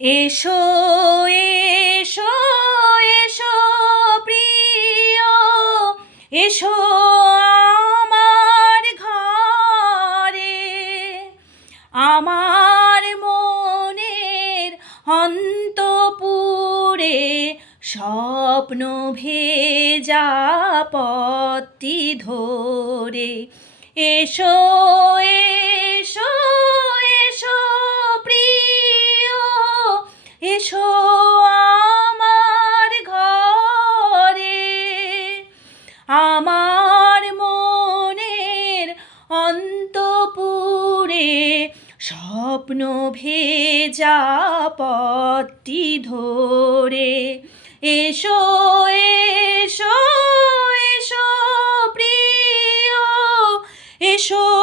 এসো এসো এসো প্রিয়, এসো আমার ঘরে। আমার মনের অন্তপুরে স্বপ্ন ভেজা পথটি ধরে। এসো এসো এসো প্রিয়, এসো আমার ঘরে। আমার মনের অন্তপুরে স্বপ্ন ভেজা পথটি ধরে। এসো এসো এসো প্রিয়, এসো